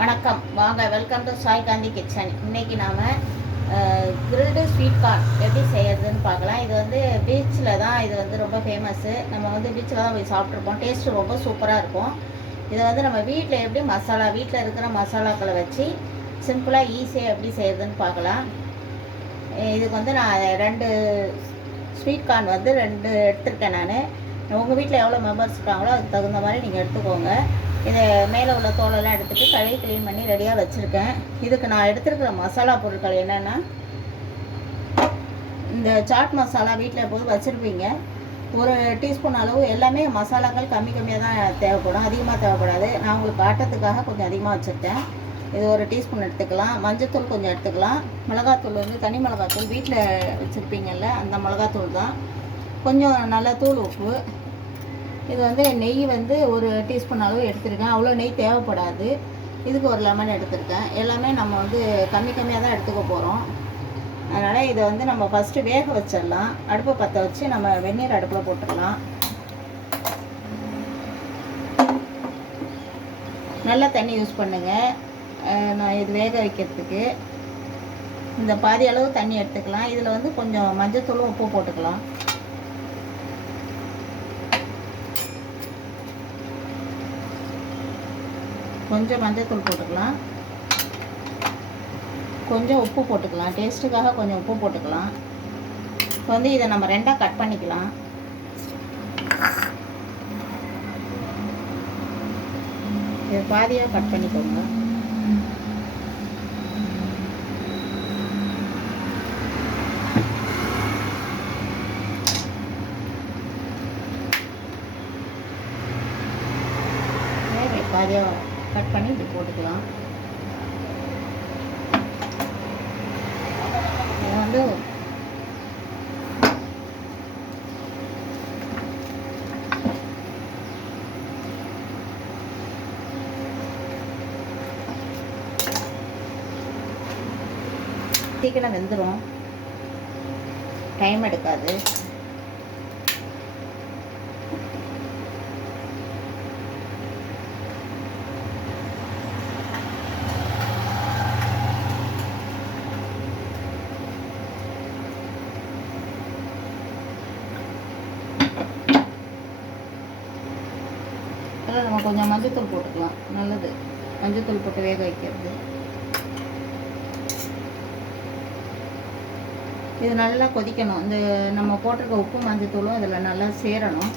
வணக்கம், வாங்க. Welcome to Sai Gandhi kitchen. இன்றைக்கி நாம் கிரில்டு ஸ்வீட் கார்ன் எப்படி செய்யறதுன்னு பார்க்கலாம். இது வந்து பீச்சில் தான் இது வந்து ரொம்ப ஃபேமஸ்ஸு. நம்ம வந்து பீச்சில் தான் போய் சாப்பிட்ருப்போம். டேஸ்ட்டு ரொம்ப சூப்பராக இருக்கும். இதை வந்து நம்ம வீட்டில் எப்படி வீட்டில் இருக்கிற மசாலாக்களை வச்சு சிம்பிளாக ஈஸியாக எப்படி செய்யறதுன்னு பார்க்கலாம். இதுக்கு வந்து நான் 2 ஸ்வீட் கார்ன் வந்து 2 எடுத்துருக்கேன். நான் உங்கள் வீட்டில் எவ்வளோ மெம்பர்ஸ் இருக்காங்களோ அதுக்கு தகுந்த மாதிரி நீங்கள் எடுத்துக்கோங்க. இதை மேலே உள்ள தோலெல்லாம் எடுத்துகிட்டு கழுவி க்ளீன் பண்ணி ரெடியாக வச்சுருக்கேன். இதுக்கு நான் எடுத்துருக்கிற மசாலா பொருட்கள் என்னென்னா, இந்த சாட் மசாலா வீட்டில் எப்போதும் வச்சுருப்பீங்க. 1 டீஸ்பூன் அளவு. எல்லாமே மசாலாக்கள் கம்மியாக தான் தேவைப்படும், அதிகமாக தேவைப்படாது. நான் உங்களுக்கு காட்டுறதுக்காக கொஞ்சம் அதிகமாக வச்சுருக்கேன். இது 1 டீஸ்பூன் எடுத்துக்கலாம். மஞ்சத்தூள் கொஞ்சம் எடுத்துக்கலாம். மிளகாத்தூள் வந்து தனி மிளகாத்தூள் வீட்டில் வச்சுருப்பீங்கள்ல, அந்த மிளகாத்தூள் தான். கொஞ்சம் நல்ல தூள் உப்பு. இது வந்து நெய் வந்து 1 டீஸ்பூன் அளவு எடுத்துருக்கேன். அவ்வளோ நெய் தேவைப்படாது. இதுக்கு 1 லெமன் எடுத்துருக்கேன். எல்லாமே நம்ம வந்து கம்மியாக தான் எடுத்துக்க போகிறோம். அதனால் இதை வந்து நம்ம ஃபஸ்ட்டு வேக வச்சிடலாம். அடுப்பை பற்ற வச்சு நம்ம வெந்நீர் அடுப்பில் போட்டுடலாம். நல்லா தண்ணி யூஸ் பண்ணுங்கள். நான் இது வேக வைக்கிறதுக்கு இந்த பாதி அளவு தண்ணி எடுத்துக்கலாம். இதில் வந்து கொஞ்சம் மஞ்சத்தூளும் உப்பு போட்டுக்கலாம். கொஞ்சம் மஞ்சத்தூள் போட்டுக்கலாம். கொஞ்சம் உப்பு போட்டுக்கலாம். டேஸ்ட்டுக்காக கொஞ்சம் உப்பு போட்டுக்கலாம். இப்போ வந்து இதை நம்ம 2ஆக கட் பண்ணிக்கலாம். இதை பாதியாக கட் பண்ணிக்கோங்க. பாதியாக கட் பண்ணி இப்படி போட்டுக்கலாம். இதை வந்து சீக்கிரம் வெந்துடும், டைம் எடுக்காது. நம்ம கொஞ்சம் மஞ்சத்தூள் போட்டுக்கலாம். நல்லது, மஞ்சத்தூள் போட்டு வேக வைக்கிறது. இது நல்லா கொதிக்கணும். இந்த நம்ம போட்டிருக்க உப்பு மஞ்சத்தூளும் இதில் நல்லா சேரணும்.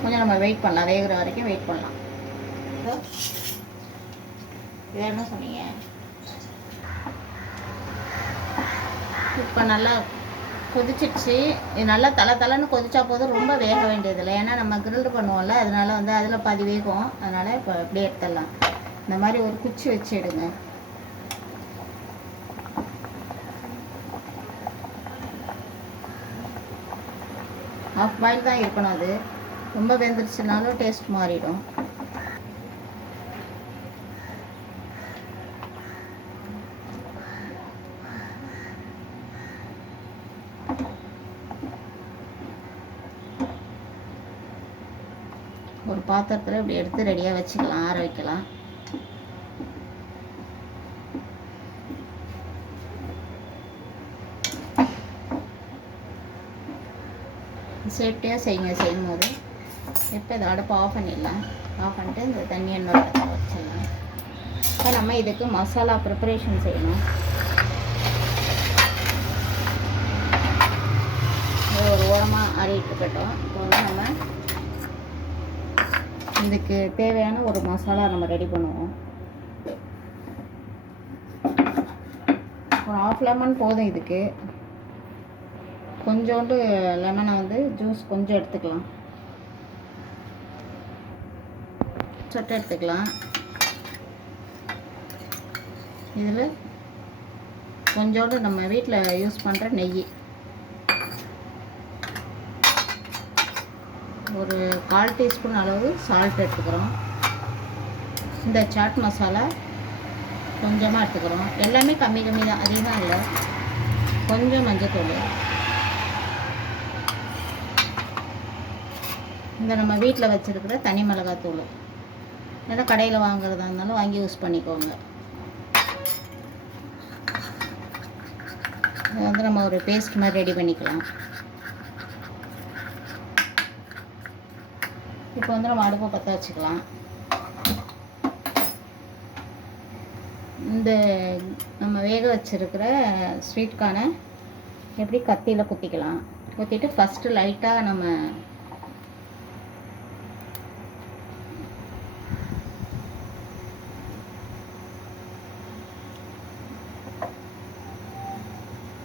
கொஞ்சம் நம்ம வெயிட் பண்ணலாம். வேகிற வரைக்கும் வெயிட் பண்ணலாம். இதை என்ன சொன்னீங்க? இப்போ நல்லா கொதிச்சிடுச்சு. இது நல்லா தலைன்னு கொதிச்சா போதும், ரொம்ப வேக வேண்டியதில்லை. ஏன்னா நம்ம கிரில்டு பண்ணுவோம்ல, அதனால வந்து அதில் பாதி வேகும். அதனால் இப்போ அப்படியே எடுத்துடலாம். இந்த மாதிரி ஒரு குச்சி வச்சு எடுங்க. ஆஃப் பாயில் தான் இருக்கணும். அது ரொம்ப வெந்துருச்சுனாலும் டேஸ்ட் மாறிடும். ஒரு பாத்திரத்தில் இப்படி எடுத்து ரெடியாக வச்சுக்கலாம், ஆற வைக்கலாம். சேஃப்டியாக செய்யும்போது. இப்போ இதை அடுப்பை ஆஃப் பண்ணிடலாம். ஆஃப் பண்ணிட்டு இந்த தண்ணி இன்னொரு இடத்துல வச்சிடலாம். இப்போ நம்ம இதுக்கு மசாலா ப்ரிப்பரேஷன் செய்யணும். ஒரு ஓரமாக ஆறிட்டு இருக்கட்டும். இப்போ வந்து நம்ம இதுக்கு தேவையான ஒரு மசாலா நம்ம ரெடி பண்ணுவோம். ஒரு 1/2 லெமன் போதும் இதுக்கு. கொஞ்சோண்டு லெமனை வந்து ஜூஸ் கொஞ்சம் எடுத்துக்கலாம். சொட்டை எடுத்துக்கலாம். இதில் கொஞ்சோண்டு நம்ம வீட்டில் யூஸ் பண்ணுற நெய், ஒரு 1/4 டீஸ்பூன் அளவு சால்ட் எடுத்துக்கிறோம். இந்த சாட் மசாலா கொஞ்சமாக எடுத்துக்கிறோம். எல்லாமே கம்மி தான், அதிகமாக இல்லை. கொஞ்சம் மஞ்சத்தூள். இந்த நம்ம வீட்டில் வச்சுருக்கிற தனி மிளகாத்தூள் இல்லைன்னா கடையில் வாங்குறதா இருந்தாலும் வாங்கி யூஸ் பண்ணிக்கோங்க. இதை வந்து நம்ம ஒரு பேஸ்ட் மாதிரி ரெடி பண்ணிக்கலாம். இப்போ வந்து நம்ம அடுப்பை பற்ற வச்சுக்கலாம். இந்த நம்ம வேக வச்சுருக்கிற ஸ்வீட் கார்னை எப்படி கத்தியில் குத்திக்கலாம். குத்திட்டு ஃபஸ்ட்டு லைட்டாக நம்ம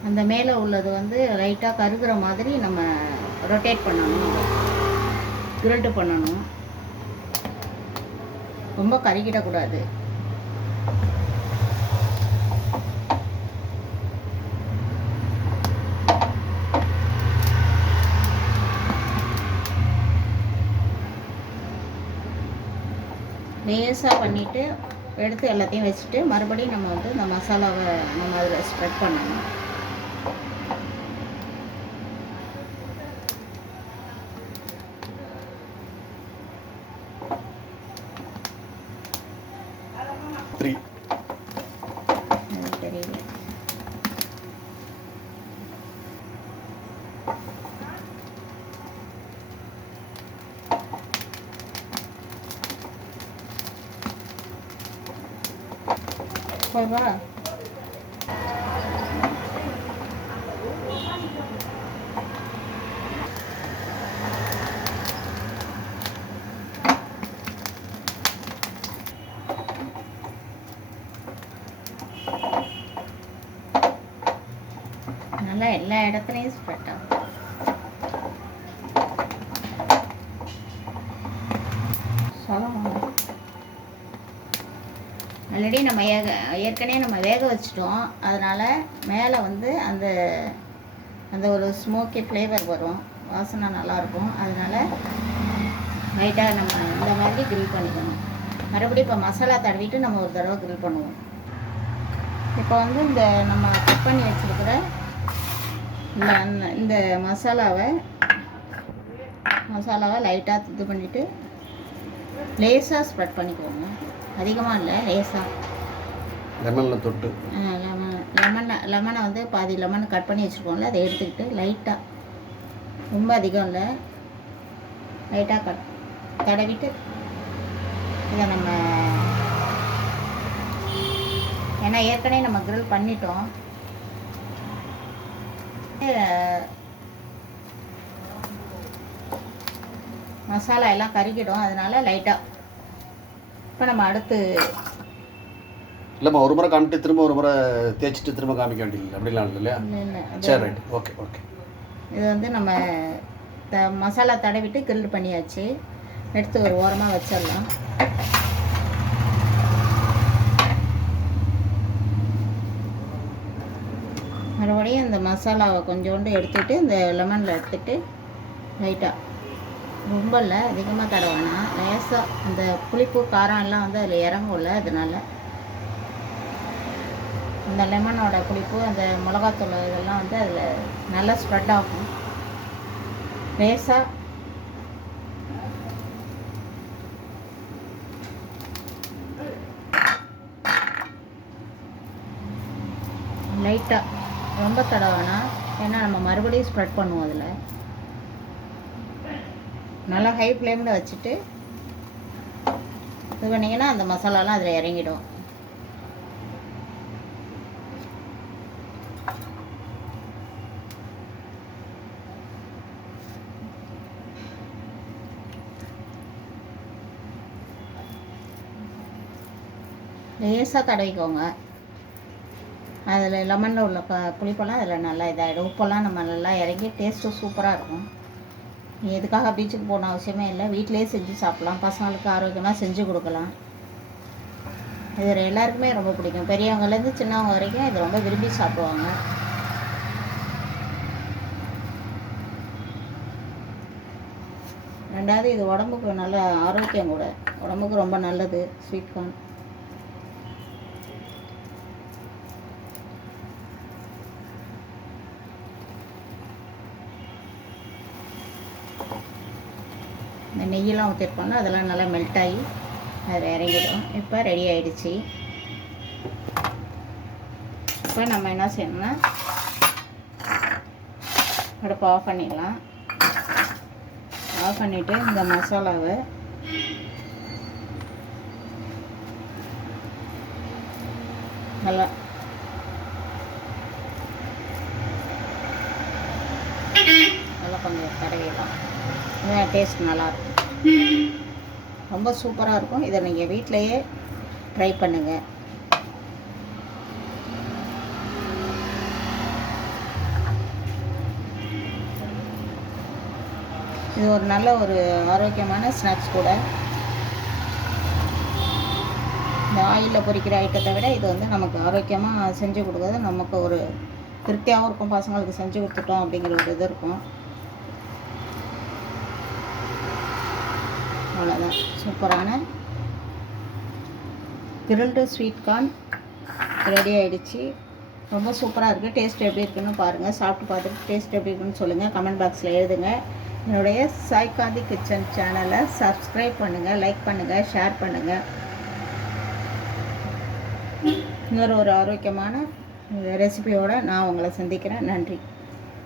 அந்த மேலே உள்ளது வந்து லைட்டாக கருகிற மாதிரி நம்ம ரொட்டேட் பண்ணணும், கிரில்டு பண்ணணும். ரொம்ப கருகிடக்கூடாது. லேசாக பண்ணிவிட்டு எடுத்து எல்லாத்தையும் வச்சுட்டு மறுபடியும் நம்ம வந்து இந்த மசாலாவை நம்ம அதில் ஸ்ப்ரெட் பண்ணணும். தெரியல. போய்வா. நல்லா எல்லா இடத்துலையும் ஸ்ப்ரெட் ஆகும். ஆல்ரெடி நம்ம ஏற்கனவே நம்ம வேக வச்சிட்டோம். அதனால் மேலே வந்து அந்த அந்த ஒரு ஸ்மோக்கி ஃப்ளேவர் வரும், வாசனை நல்லாயிருக்கும். அதனால் லைட்டாக நம்ம இந்த மாதிரி கிரில் பண்ணிக்கணும். மறுபடியும் இப்போ மசாலா தடவிட்டு நம்ம ஒரு தடவை கிரில் பண்ணுவோம். இப்போ வந்து இந்த நம்ம கட் பண்ணி வச்சுருக்கிற இந்த மசாலாவை லைட்டாக இது பண்ணிவிட்டு லேசாக ஸ்ப்ரெட் பண்ணிக்குவோங்க. அதிகமாக இல்லை, லேசாக. லெமனில் தொட்டு லெமனை வந்து பாதி லெமன் கட் பண்ணி வச்சுருக்கோம்ல, அதை எடுத்துக்கிட்டு லைட்டாக, ரொம்ப அதிகம் இல்லை, லைட்டாக தடவிட்டு இதை நம்ம, ஏன்னா ஏற்கனவே நம்ம கிரில் பண்ணிட்டோம், மசாலா எல்லாம் கருகிடும். அதனால் லைட்டாக இப்போ நம்ம அடுத்து இல்லைம்மா ஒரு முறை காமிட்டு திரும்ப ஒரு முறை தேய்ச்சிட்டு திரும்ப காமிக்க வேண்டியது அப்படிலாம் இல்லையா? இல்லை, சரி, ரைட், ஓகே ஓகே. இது வந்து நம்ம மசாலா தடவிட்டு கிரில் பண்ணியாச்சு. எடுத்து ஒரு ஓரமாக வச்சிடலாம். மறுபடியும் இந்த மசாலாவை கொஞ்சோண்டு எடுத்துகிட்டு இந்த லெமனில் எடுத்துகிட்டு லைட்டாக, ரொம்ப இல்லை, அதிகமாக தடவைனா லேசாக அந்த புளிப்பு காரம் எல்லாம் வந்து அதில் இறங்கும்ல, அதனால அந்த லெமனோட புளிப்பு அந்த மிளகாத்தூள் இதெல்லாம் வந்து அதில் நல்லா ஸ்ப்ரெட் ஆகும். லேசாக லைட்டாக, ரொம்ப தடவைனா, ஏன்னா நம்ம மறுபடியும் ஸ்ப்ரெட் பண்ணுவோம். அதில் நல்லா ஹை ஃப்ளேமில் வச்சுட்டு இது பண்ணிங்கன்னா அந்த மசாலாலாம் அதில் இறங்கிடும். லேசாக தடவிக்கோங்க. அதில் லெமனில் உள்ள புளிப்பெல்லாம் அதில் நல்லா இதாகிடும். உப்பெல்லாம் நம்ம நல்லா இறங்கி டேஸ்ட்டும் சூப்பராக இருக்கும். எதுக்காக பீச்சுக்கு போன அவசியமே இல்லை, வீட்டிலே செஞ்சு சாப்பிட்லாம். பசங்களுக்கு ஆரோக்கியமாக செஞ்சு கொடுக்கலாம். இது எல்லாருக்குமே ரொம்ப பிடிக்கும். பெரியவங்கலேருந்து சின்னவங்க வரைக்கும் இது ரொம்ப விரும்பி சாப்பிடுவாங்க. ரெண்டாவது இது உடம்புக்கு நல்ல ஆரோக்கியம் கூட, உடம்புக்கு ரொம்ப நல்லது ஸ்வீட் கார்ன். இந்த நெய்யெல்லாம் ஊற்றிருப்போம்ல, அதெல்லாம் நல்லா மெல்ட் ஆகி அது இறங்கிடும். இப்போ ரெடி ஆகிடுச்சி. இப்போ நம்ம என்ன செய்யணும்னா அடுப்பு ஆஃப் பண்ணிடலாம். ஆஃப் பண்ணிவிட்டு இந்த மசாலாவை நல்லா கொஞ்சம் தடவிடலாம். டேஸ்ட் நல்லாயிருக்கும், ரொம்ப சூப்பராக இருக்கும். இதை நீங்கள் வீட்டிலையே ட்ரை பண்ணுங்கள். இது ஒரு நல்ல ஒரு ஆரோக்கியமான ஸ்நாக்ஸ் கூட. இந்த ஆயிலில் பொரிக்கிற ஐட்டத்தை விட இது வந்து நமக்கு ஆரோக்கியமாக செஞ்சு கொடுக்குறது நமக்கு ஒரு திருப்தியாகவும் இருக்கும். பசங்களுக்கு செஞ்சு கொடுத்துட்டோம் அப்படிங்கிற ஒரு இது இருக்கும். அவ்வளோதான், சூப்பரான கிரில்டு ஸ்வீட் கார்ன் ரெடி ஆகிடுச்சு. ரொம்ப சூப்பராக இருக்குது. டேஸ்ட் எப்படி இருக்குன்னு பாருங்கள். சாப்பிட்டு பார்த்துட்டு டேஸ்ட் எப்படி இருக்குன்னு சொல்லுங்கள். கமெண்ட் பாக்ஸில் எழுதுங்க. என்னுடைய சாய் காந்தி கிச்சன் சேனலை சப்ஸ்கிரைப் பண்ணுங்கள், லைக் பண்ணுங்கள், ஷேர் பண்ணுங்கள். இன்னொரு ஆரோக்கியமான ரெசிபியோடு நான் உங்களை சந்திக்கிறேன். நன்றி.